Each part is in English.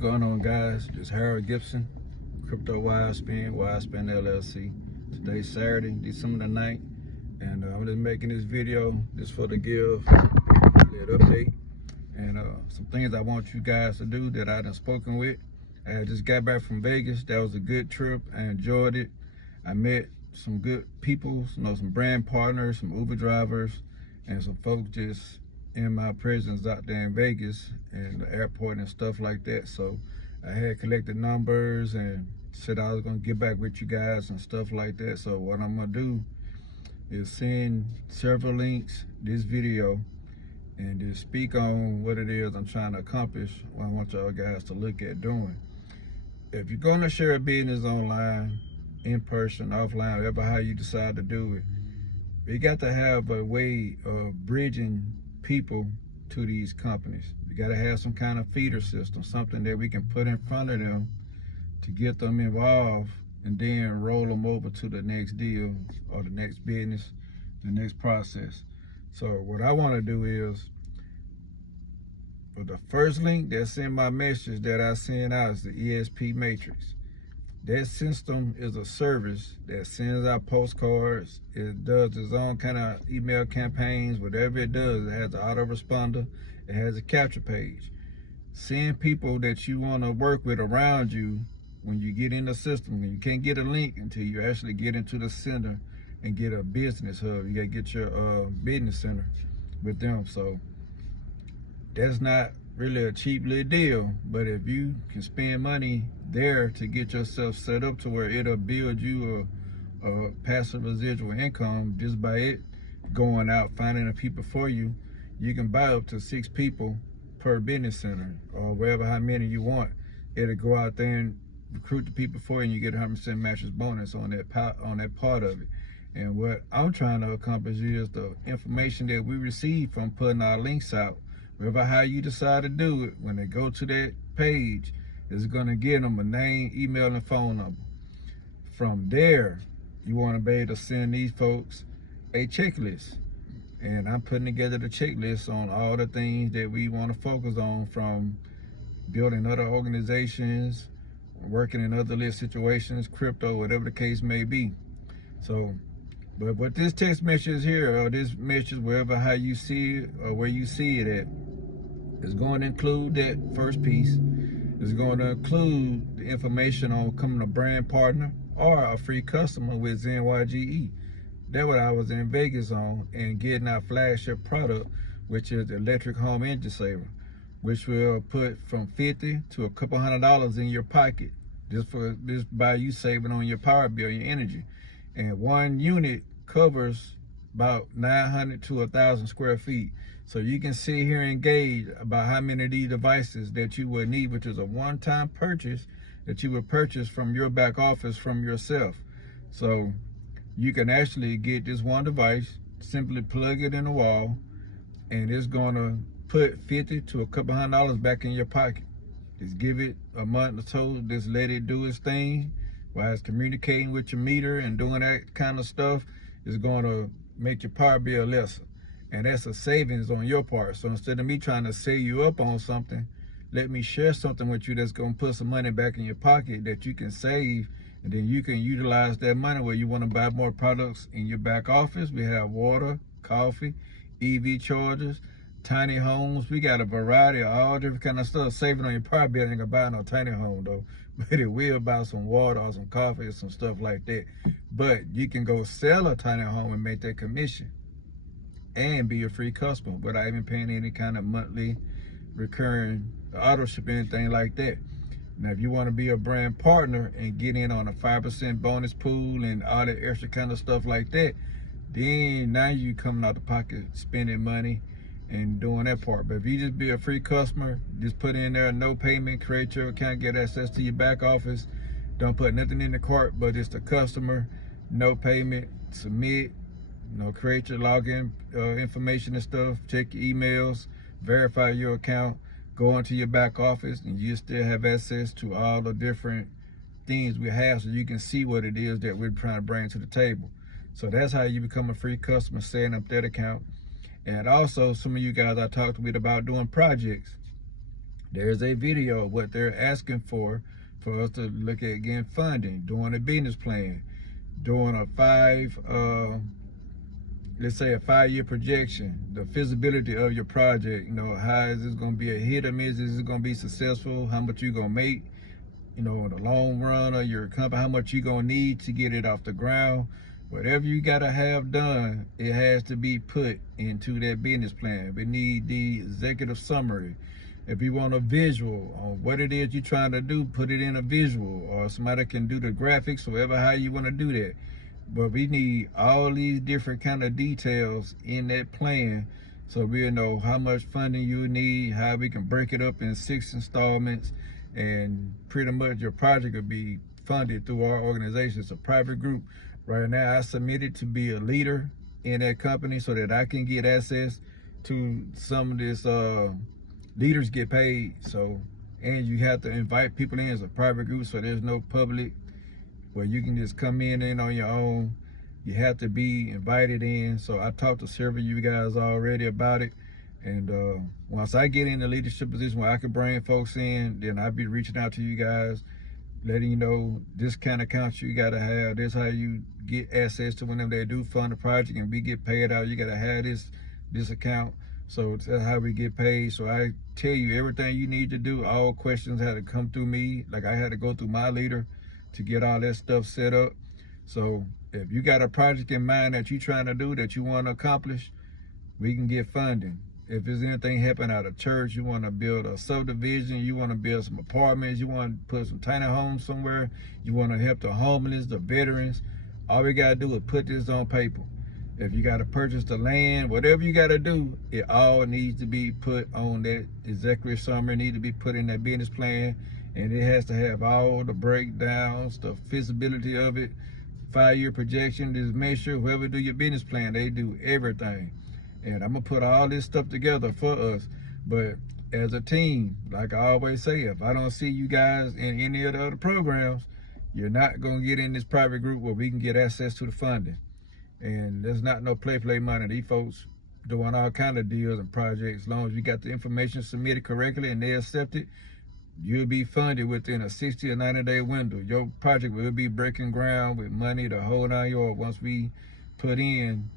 going on, guys? This is Harold Gibson, Crypto Spin LLC. Today's Saturday, December the 9th, and I'm just making this video just for the give an update and some things I want you guys to do that I done spoken with. I just got back from Vegas. That was a good trip. I enjoyed it. I met some good people, some brand partners, some Uber drivers, and some folks just in my presence out there in Vegas and the airport and stuff like that. So I had collected numbers and said I was gonna get back with you guys and stuff like that. So what I'm gonna do is send several links this video and just speak on what it is I'm trying to accomplish, what I want y'all guys to look at doing. If you're gonna share a business online, in person, offline, whatever how you decide to do it, you got to have a way of bridging people to these companies. You got to have some kind of feeder system, something that we can put in front of them to get them involved and then roll them over to the next deal or the next business, the next process. So what I want to do is, for the first link that's in my message that I send out is the ESP Matrix. That system is a service that sends out postcards. It does its own kind of email campaigns. Whatever it does, it has an autoresponder. It has a capture page. Send people that you want to work with around you when you get in the system. You can't get a link until you actually get into the center and get a business hub. You got to get your business center with them. So that's not really a cheap little deal, but if you can spend money there to get yourself set up to where it'll build you a passive residual income just by it going out finding the people for you, you can buy up to 6 people per business center or wherever how many you want. It'll go out there and recruit the people for you and you get 100% matches bonus on that part of it. And what I'm trying to accomplish is the information that we receive from putting our links out. Whatever how you decide to do it, when they go to that page, it's gonna give them a name, email, and phone number. From there, you wanna be able to send these folks a checklist. And I'm putting together the checklist on all the things that we wanna focus on, from building other organizations, working in other little situations, crypto, whatever the case may be. So, but what this text message here, or this message, wherever how you see it, or where you see it at, is going to include that first piece. It's going to include the information on becoming a brand partner or a free customer with Zenyge. That's what I was in Vegas on, and getting our flagship product, which is the electric home energy saver, which will put from $50 to a couple $100 in your pocket just by you saving on your power bill, your energy. And one unit covers about 900 to 1,000 square feet. So you can sit here and gauge about how many of these devices that you would need, which is a one-time purchase that you would purchase from your back office from yourself. So you can actually get this one device, simply plug it in the wall, and it's gonna put $50 to a couple $100 back in your pocket. Just give it a month or so, just let it do its thing while it's communicating with your meter and doing that kind of stuff. Is gonna make your power bill lesser. And that's a savings on your part. So instead of me trying to sell you up on something, let me share something with you that's gonna put some money back in your pocket that you can save, and then you can utilize that money where you wanna buy more products in your back office. We have water, coffee, EV chargers, tiny homes. We got a variety of all different kind of stuff. Saving on your power bill ain't gonna buy no tiny home though, but it will buy some water or some coffee or some stuff like that. But you can go sell a tiny home and make that commission and be a free customer without even paying any kind of monthly recurring auto ship, anything like that. Now, if you want to be a brand partner and get in on a 5% bonus pool and all that extra kind of stuff like that, then now you coming out the pocket spending money and doing that part. But if you just be a free customer, just put in there no payment, create your account, get access to your back office, don't put nothing in the cart but it's the customer, no payment, submit, create your login information and stuff, check your emails, verify your account, go into your back office, and you still have access to all the different things we have, so you can see what it is that we're trying to bring to the table. So that's how you become a free customer, setting up that account. And also, some of you guys I talked with about doing projects. There's a video of what they're asking for us to look at getting funding, doing a business plan, doing a let's say a 5-year projection, the feasibility of your project. You know, how is this going to be a hit or miss? Is it going to be successful? How much you going to make, you know, in the long run of your company? How much you going to need to get it off the ground? Whatever you got to have done, it has to be put into that business plan. We need the executive summary. If you want a visual on what it is you're trying to do, put it in a visual, or somebody can do the graphics, whatever, how you want to do that. But we need all these different kind of details in that plan, so we'll know how much funding you need, how we can break it up in 6 installments, and pretty much your project will be funded through our organization. It's a private group. Right now, I submitted to be a leader in that company so that I can get access to some of this leaders get paid. So, and you have to invite people in as a private group, so there's no public where you can just come in on your own. You have to be invited in. So I talked to several of you guys already about it. And once I get in the leadership position where I can bring folks in, then I'll be reaching out to you guys, letting you know this kind of accounts you gotta have. This how you get access to whenever they do fund the project and we get paid out. You gotta have this account. So that's how we get paid. So I tell you everything you need to do. All questions had to come through me. Like I had to go through my leader to get all that stuff set up. So if you got a project in mind that you're trying to do, that you want to accomplish, we can get funding. If there's anything happen out of church, you want to build a subdivision, you want to build some apartments, you want to put some tiny homes somewhere, you want to help the homeless, the veterans, all we got to do is put this on paper. If you got to purchase the land, whatever you got to do, it all needs to be put on that executive summary, need to be put in that business plan, and it has to have all the breakdowns, the feasibility of it, 5-year projection. Just make sure whoever do your business plan, they do everything. And I'm gonna put all this stuff together for us. But as a team, like I always say, if I don't see you guys in any of the other programs, you're not gonna get in this private group where we can get access to the funding. And there's not no play money. These folks doing all kind of deals and projects. As long as you got the information submitted correctly and they accept it, you'll be funded within a 60 or 90-day window. Your project will be breaking ground with money to hold on your once we put in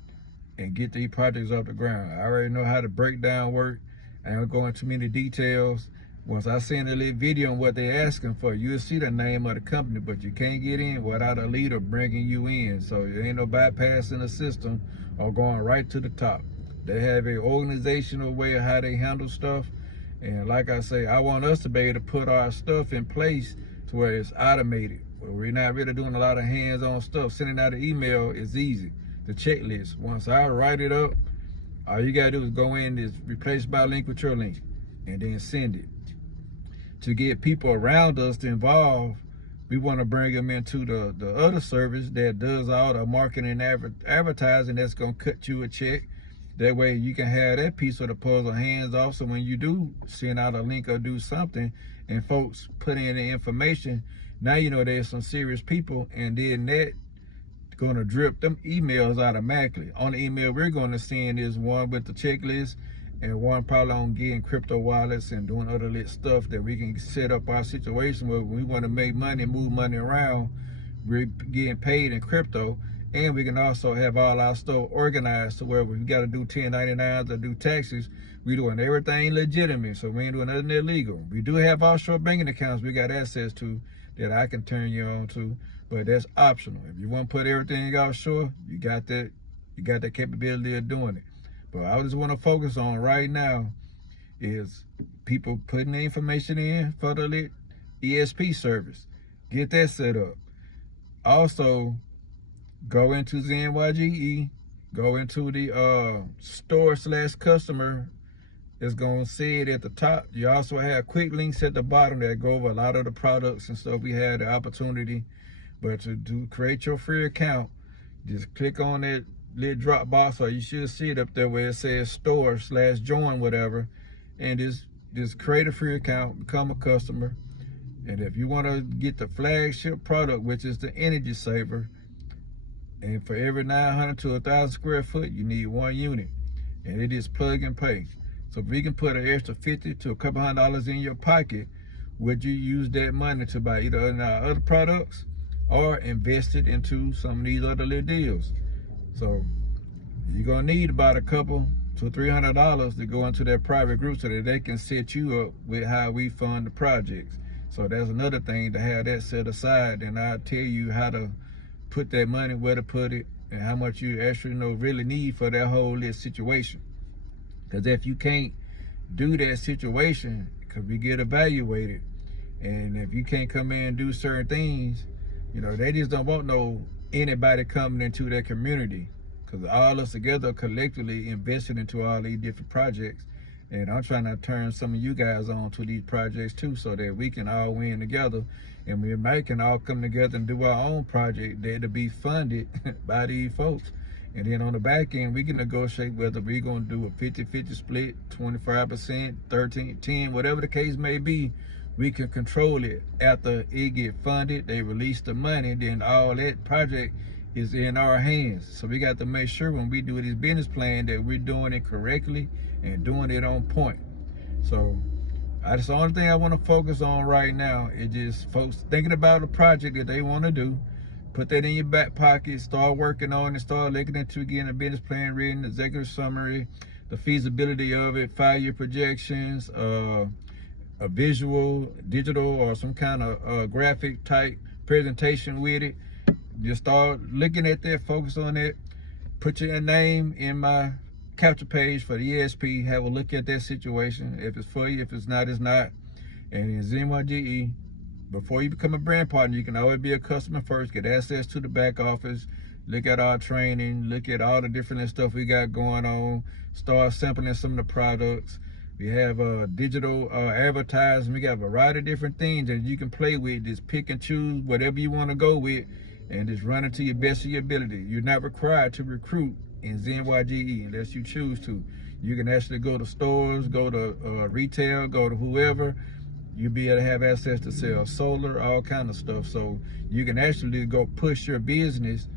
and get these projects off the ground. I already know how the breakdown work. I ain't going into too many details. Once I send a little video on what they're asking for, you'll see the name of the company, but you can't get in without a leader bringing you in. So there ain't no bypassing the system or going right to the top. They have an organizational way of how they handle stuff. And like I say, I want us to be able to put our stuff in place to where it's automated, where we're not really doing a lot of hands-on stuff. Sending out an email is easy. The checklist, once I write it up, all you gotta do is go in, is replace my link with your link, and then send it. To get people around us to involve, we want to bring them into the other service that does all the marketing and advertising. That's gonna cut you a check. That way you can have that piece of the puzzle hands off. So when you do send out a link or do something and folks put in the information, now you know there's some serious people, and then that gonna drip them emails automatically. On the email we're gonna send is one with the checklist and one probably on getting crypto wallets and doing other lit stuff that we can set up our situation where we want to make money, move money around, we're getting paid in crypto. And we can also have all our stuff organized to where if we got to do 1099s or do taxes, we doing everything legitimate. So we ain't doing nothing illegal. We do have offshore banking accounts we got access to that I can turn you on to, but that's optional. If you want to put everything offshore, you got that capability of doing it. But I just want to focus on right now is people putting the information in for the lit ESP service. Get that set up. Also, go into Zenyge, go into the store/customer. It's gonna say it at the top. You also have quick links at the bottom that go over a lot of the products and stuff we had the opportunity. But to create your free account, just click on that little drop box, or you should see it up there where it says store/join whatever, and just create a free account, become a customer. And if you want to get the flagship product, which is the energy saver, and for every 900 to 1,000 square foot, you need 1 unit, and it is plug and play. So if we can put an extra $50 to a couple $100 in your pocket, would you use that money to buy either other products or invest it into some of these other little deals? So you're gonna need about a couple to $300 to go into that private group so that they can set you up with how we fund the projects. So that's another thing, to have that set aside, and I'll tell you how to put that money, where to put it, and how much you actually really need for that whole little situation. Because if you can't do that situation, because we get evaluated, and if you can't come in and do certain things, they just don't want anybody coming into their community, because all us together collectively invested into all these different projects. And I'm trying to turn some of you guys on to these projects too, so that we can all win together, and we might can all come together and do our own project there to be funded by these folks. And then on the back end, we can negotiate whether we're going to do a 50-50 split, 25%, 13, 10, whatever the case may be. We can control it after it get funded. They release the money, then all that project is in our hands. So we got to make sure when we do this business plan that we're doing it correctly and doing it on point. So that's the only thing I want to focus on right now, is just folks thinking about a project that they want to do. Put that in your back pocket, start working on it, start looking into getting a business plan written, executive summary, the feasibility of it, 5-year projections, a visual, digital, or some kind of graphic type presentation with it. Just start looking at that, focus on it. Put your name in my capture page for the ESP. Have a look at that situation. If it's for you, if it's not, it's not. And in Zenyge, before you become a brand partner, you can always be a customer first, get access to the back office, look at our training, look at all the different stuff we got going on, start sampling some of the products. We have digital advertising. We got a variety of different things that you can play with. Just pick and choose whatever you want to go with and just run it to your best of your ability. You're not required to recruit in Zenyge unless you choose to. You can actually go to stores, go to retail, go to whoever. You'll be able to have access to sell solar, all kind of stuff. So you can actually go push your business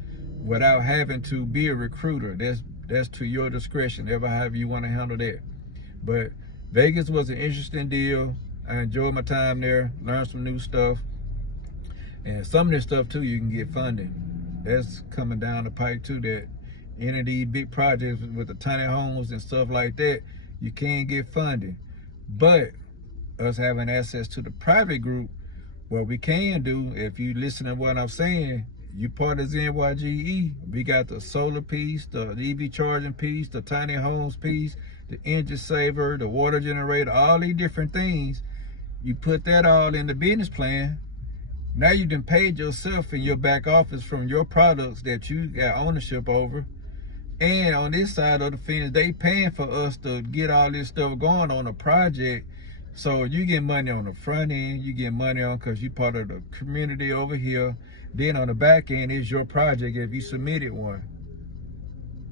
without having to be a recruiter. That's to your discretion, however you want to handle that. But Vegas was an interesting deal. I enjoyed my time there, learned some new stuff. And some of this stuff too, you can get funding. That's coming down the pike too, that any of these big projects with the tiny homes and stuff like that, you can get funding. But us having access to the private group, what we can do, if you listen to what I'm saying, you part of Zenyge, we got the solar piece, the EV charging piece, the tiny homes piece, the engine saver, the water generator, all these different things. You put that all in the business plan. Now you done paid yourself in your back office from your products that you got ownership over. And on this side of the fence, they paying for us to get all this stuff going on a project. So you get money on the front end, you get money on because you part of the community over here. Then on the back end is your project if you submitted one.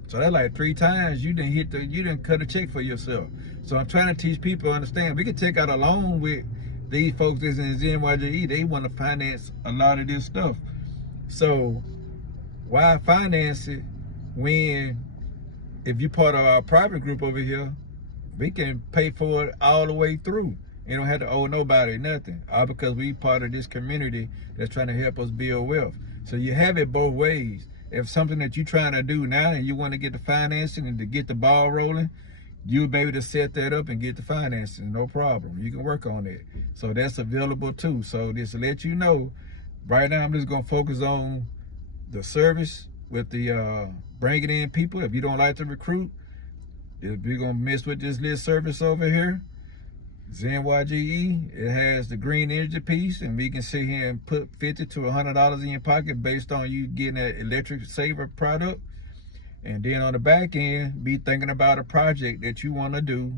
So that's like 3 times you didn't cut a check for yourself. So I'm trying to teach people to understand we can take out a loan with these folks that's in Zenyge. They want to finance a lot of this stuff. So why finance it when if you part of our private group over here, we can pay for it all the way through. You don't have to owe nobody nothing. All because we part of this community that's trying to help us build wealth. So you have it both ways. If something that you're trying to do now and you want to get the financing and to get the ball rolling, you'll be able to set that up and get the financing, no problem. You can work on it. So that's available too. So just to let you know, right now I'm just gonna focus on the service with the bringing in people. If you don't like to recruit, if you're gonna mess with this little service over here, Zenyge, it has the green energy piece, and we can sit here and put $50 to $100 in your pocket based on you getting an electric saver product. And then on the back end, be thinking about a project that you want to do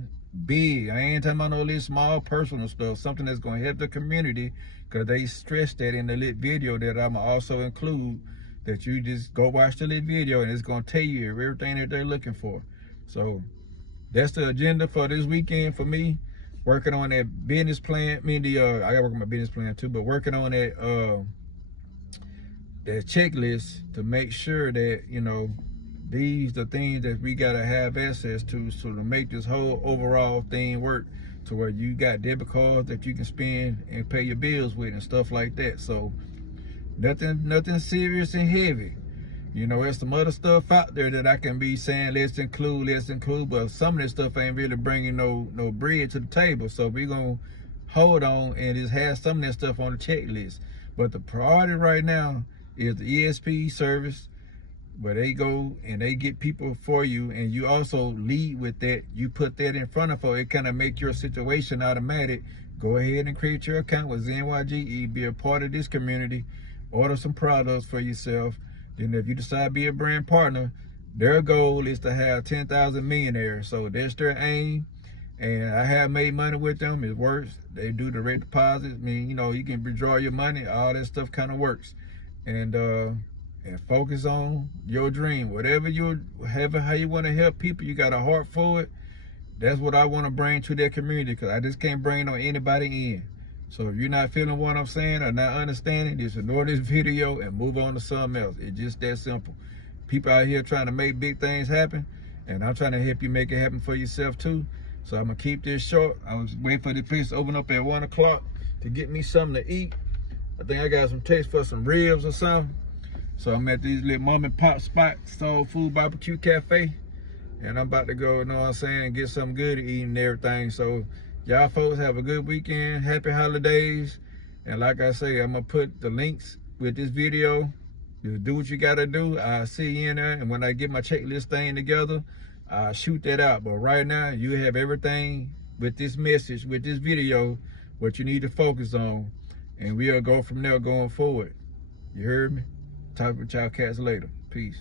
big. I ain't talking about no little small personal stuff, something that's going to help the community, because they stressed that in the lit video that I'm also include, that you just go watch the lit video and it's going to tell you everything that they're looking for. So that's the agenda for this weekend for me. Working on that business plan. I gotta work on my business plan too, but working on that that checklist to make sure that, These the things that we gotta have access to, so to make this whole overall thing work, to where you got debit cards that you can spend and pay your bills with and stuff like that. So nothing serious and heavy. You know, there's some other stuff out there that I can be saying let's include, but some of this stuff ain't really bringing no bread to the table. So we're gonna hold on and just have some of that stuff on the checklist. But the priority right now is the ESP service, where they go and they get people for you, and you also lead with that. You put that in front of her. It kind of make your situation automatic. Go ahead and create your account with Zenyge, be a part of this community, order some products for yourself. Then if you decide to be a brand partner, their goal is to have 10,000 millionaires. So that's their aim. And I have made money with them. It works. They do direct deposits. I mean, you know, you can withdraw your money. All that stuff kind of works. And focus on your dream. Whatever you have, how you want to help people, you got a heart for it. That's what I want to bring to that community, because I just can't bring on anybody in. So if you're not feeling what I'm saying or not understanding, just ignore this video and move on to something else. It's just that simple. People out here trying to make big things happen, and I'm trying to help you make it happen for yourself too. So I'm gonna keep this short. I was waiting for the place to open up at 1 o'clock to get me something to eat. I think I got some taste for some ribs or something. So I'm at these little mom and pop spot, soul food barbecue cafe, and I'm about to go, you know what I'm saying, get something good to eat and everything. So y'all folks have a good weekend, happy holidays. And like I say, I'm gonna put the links with this video. Just do what you gotta do. I'll see you in there, and when I get my checklist thing together, I'll shoot that out. But right now, you have everything with this message, with this video, what you need to focus on, and we'll go from there going forward. You heard me? Talk with y'all cats later. Peace.